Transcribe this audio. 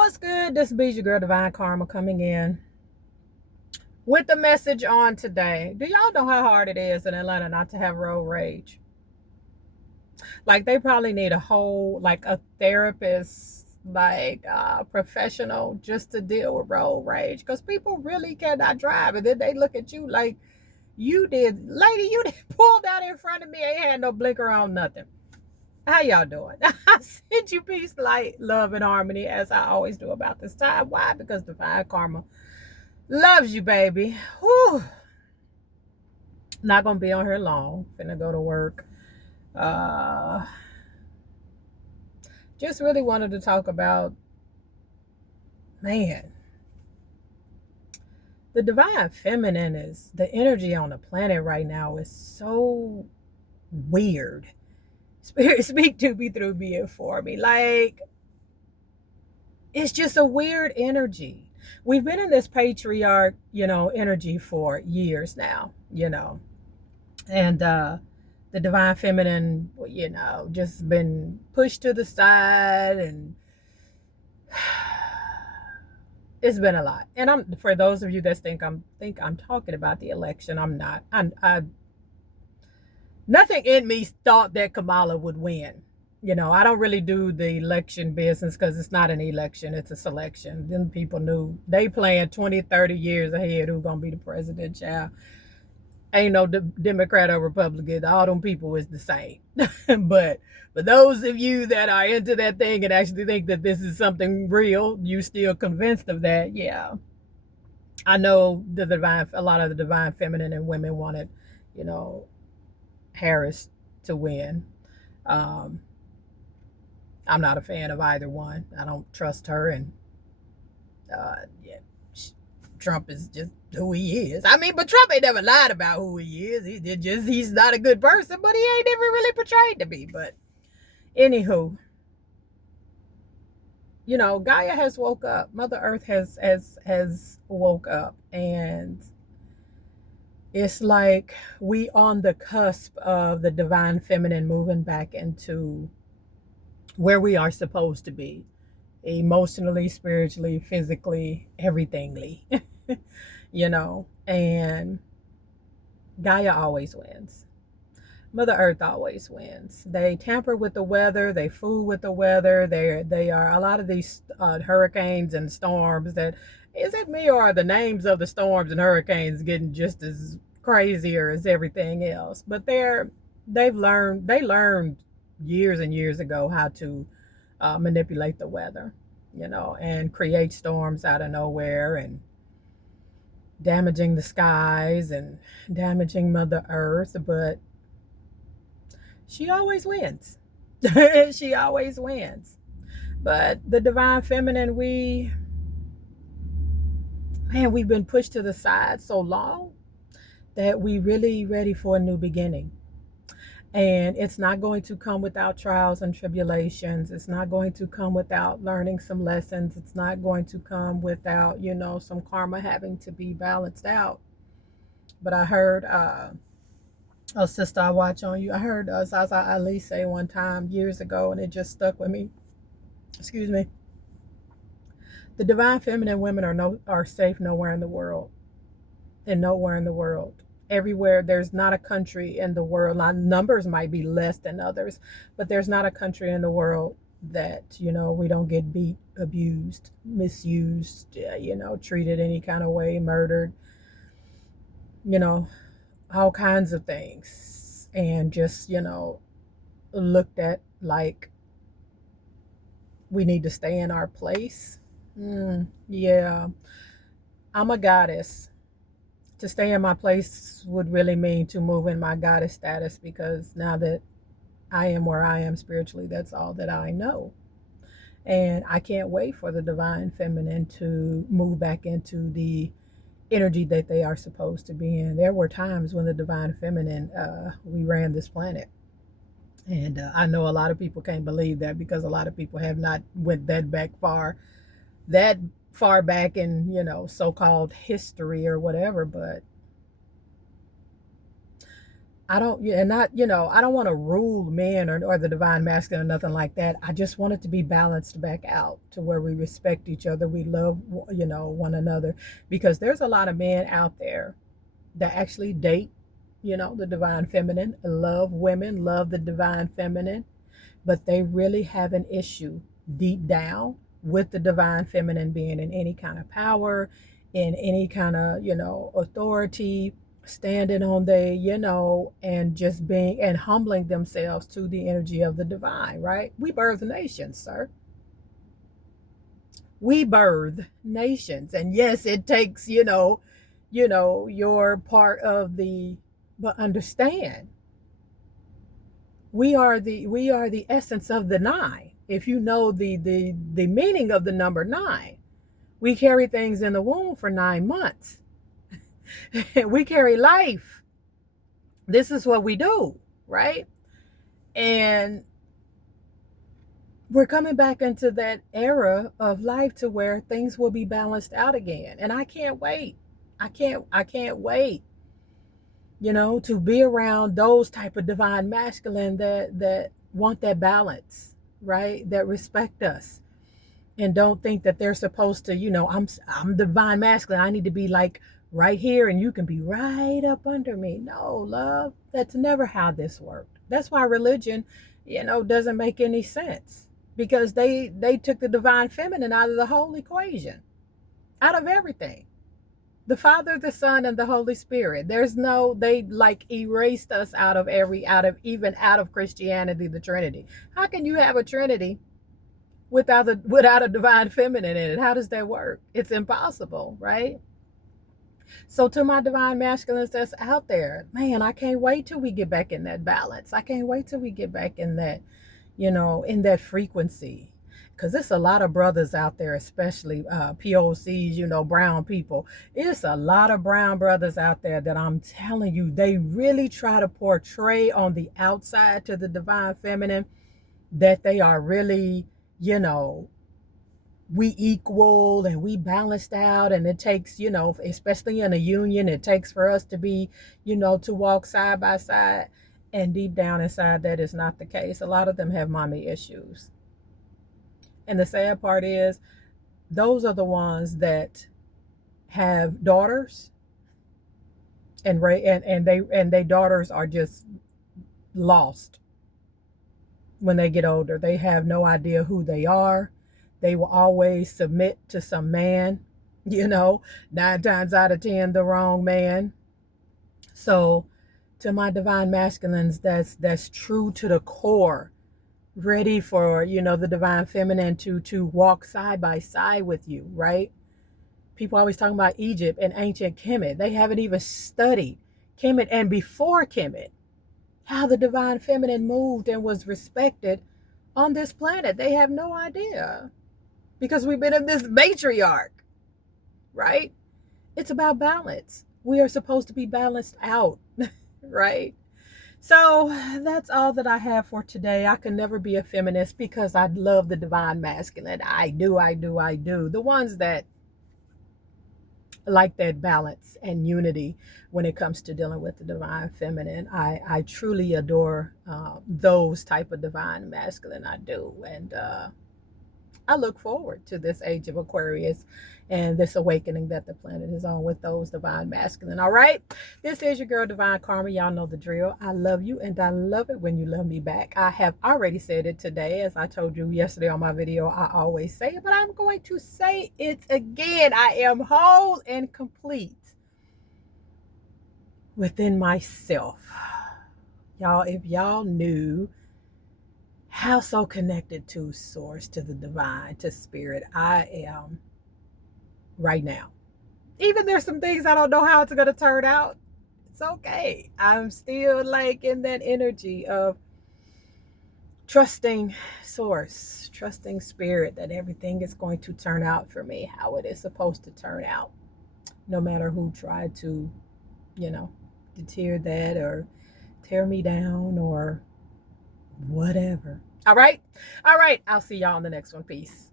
What's good? This is your girl Divine Karma coming in with the message on today. Do y'all know how hard it is in Atlanta not to have road rage? Like they probably need a therapist, professional just to deal with road rage because people really cannot drive. And then they look at you like you did, lady, you did pull down in front of me, ain't had no blinker on, nothing. How y'all doing? I send you peace, light, love, and harmony as I always do about this time. Why? Because Divine Karma loves you, baby. Whew. Not gonna be on here long. Finna go to work. Uh, just really wanted to talk about, man, the divine feminine is the energy on the planet right now is so weird. Spirit, speak to me through me and for me. Like, it's just a weird energy. We've been in this patriarch, energy for years now, and the divine feminine, just been pushed to the side, and it's been a lot. And I'm for those of you that think I'm talking about the election, I'm not. I nothing in me thought that Kamala would win. I don't really do the election business because it's not an election, it's a selection. Then people knew they playing 20, 30 years ahead who's gonna be the president, child. Ain't no Democrat or Republican. All them people is the same. But for those of you that are into that thing and actually think that this is something real, you still convinced of that, yeah. I know a lot of the divine feminine and women wanted, you know, Harris to win. Um, I'm not a fan of either one. I don't trust her, and yeah, Trump is just who he is. I mean, but Trump ain't never lied about who he is. He's not a good person, but he ain't never really portrayed to be. But anywho, Gaia has woke up. Mother Earth has woke up, and it's like we on the cusp of the divine feminine moving back into where we are supposed to be, emotionally, spiritually, physically, everythingly. And Gaia always wins. Mother Earth always wins. They tamper with the weather. They fool with the weather. They are a lot of these hurricanes and storms. That is it me, or are the names of the storms and hurricanes getting just as crazier as everything else? But they learned years and years ago how to manipulate the weather, and create storms out of nowhere and damaging the skies and damaging Mother Earth. But she always wins. She always wins. But the divine feminine, we've been pushed to the side so long that we really ready for a new beginning. And it's not going to come without trials and tribulations. It's not going to come without learning some lessons. It's not going to come without, some karma having to be balanced out. But I heard a sister I watch on you, I heard Zaza Ali say one time years ago, and it just stuck with me. Excuse me. The divine feminine women are safe nowhere in the world. And nowhere in the world. Everywhere, there's not a country in the world. Now, numbers might be less than others, but there's not a country in the world that we don't get beat, abused, misused, treated any kind of way, murdered, all kinds of things, and just looked at like we need to stay in our place. Yeah, I'm a goddess. To stay in my place would really mean to move in my goddess status, because now that I am where I am spiritually, that's all that I know. And I can't wait for the divine feminine to move back into the energy that they are supposed to be in. There were times when the divine feminine, we ran this planet. And I know a lot of people can't believe that, because a lot of people have not went that far back in so-called history or whatever. But I don't, and not, you know, I don't want to rule men or the divine masculine or nothing like that. I just want it to be balanced back out to where we respect each other. We love, you know, one another, because there's a lot of men out there that actually date, you know, the divine feminine, love women, love the divine feminine, but they really have an issue deep down with the divine feminine being in any kind of power, in any kind of, you know, authority, standing on the, you know, and just being and humbling themselves to the energy of the divine, right? We birth nations, sir. We birth nations. And yes, it takes, your part of the, but understand, we are the essence of the nine. If you know the meaning of the number nine, we carry things in the womb for 9 months. We carry life. This is what we do, right? And we're coming back into that era of life to where things will be balanced out again. And I can't wait. I can't wait, to be around those type of divine masculine that want that balance, right? That respect us and don't think that they're supposed to, I'm divine masculine. I need to be like right here and you can be right up under me. No, love, that's never how this worked. That's why religion, doesn't make any sense, because they took the divine feminine out of the whole equation, out of everything. The Father, the Son, and the Holy Spirit. They like erased us out of Christianity, the Trinity. How can you have a Trinity without a divine feminine in it? How does that work? It's impossible, right? So to my divine masculines that's out there, man, I can't wait till we get back in that balance. I can't wait till we get back in that, in that frequency. Because there's a lot of brothers out there, especially POCs, brown people. It's a lot of brown brothers out there that I'm telling you, they really try to portray on the outside to the divine feminine that they are really, we equal and we balanced out. And it takes, especially in a union, it takes for us to be, to walk side by side. And deep down inside, that is not the case. A lot of them have mommy issues. And the sad part is, those are the ones that have daughters, and they daughters are just lost when they get older. They have no idea who they are. They will always submit to some man, 9 times out of 10, the wrong man. So to my divine masculines, that's true to the core, ready for, the divine feminine to walk side by side with you, right? People always talking about Egypt and ancient Kemet. They haven't even studied Kemet and before Kemet, how the divine feminine moved and was respected on this planet. They have no idea, because we've been in this matriarch, right? It's about balance. We are supposed to be balanced out, right? So that's all that I have for today. I can never be a feminist because I love the divine masculine. I do. The ones that like that balance and unity when it comes to dealing with the divine feminine. I truly adore those type of divine masculine. I do. And I look forward to this age of Aquarius and this awakening that the planet is on with those divine masculine. All right. This is your girl, Divine Karma. Y'all know the drill. I love you, and I love it when you love me back. I have already said it today. As I told you yesterday on my video, I always say it, but I'm going to say it again. I am whole and complete within myself. Y'all, if y'all knew how so connected to source, to the divine, to spirit I am right now. Even there's some things I don't know how it's going to turn out. It's okay. I'm still like in that energy of trusting source, trusting spirit, that everything is going to turn out for me how it is supposed to turn out. No matter who tried to, deter that or tear me down or whatever. All right. I'll see y'all on the next one. Peace.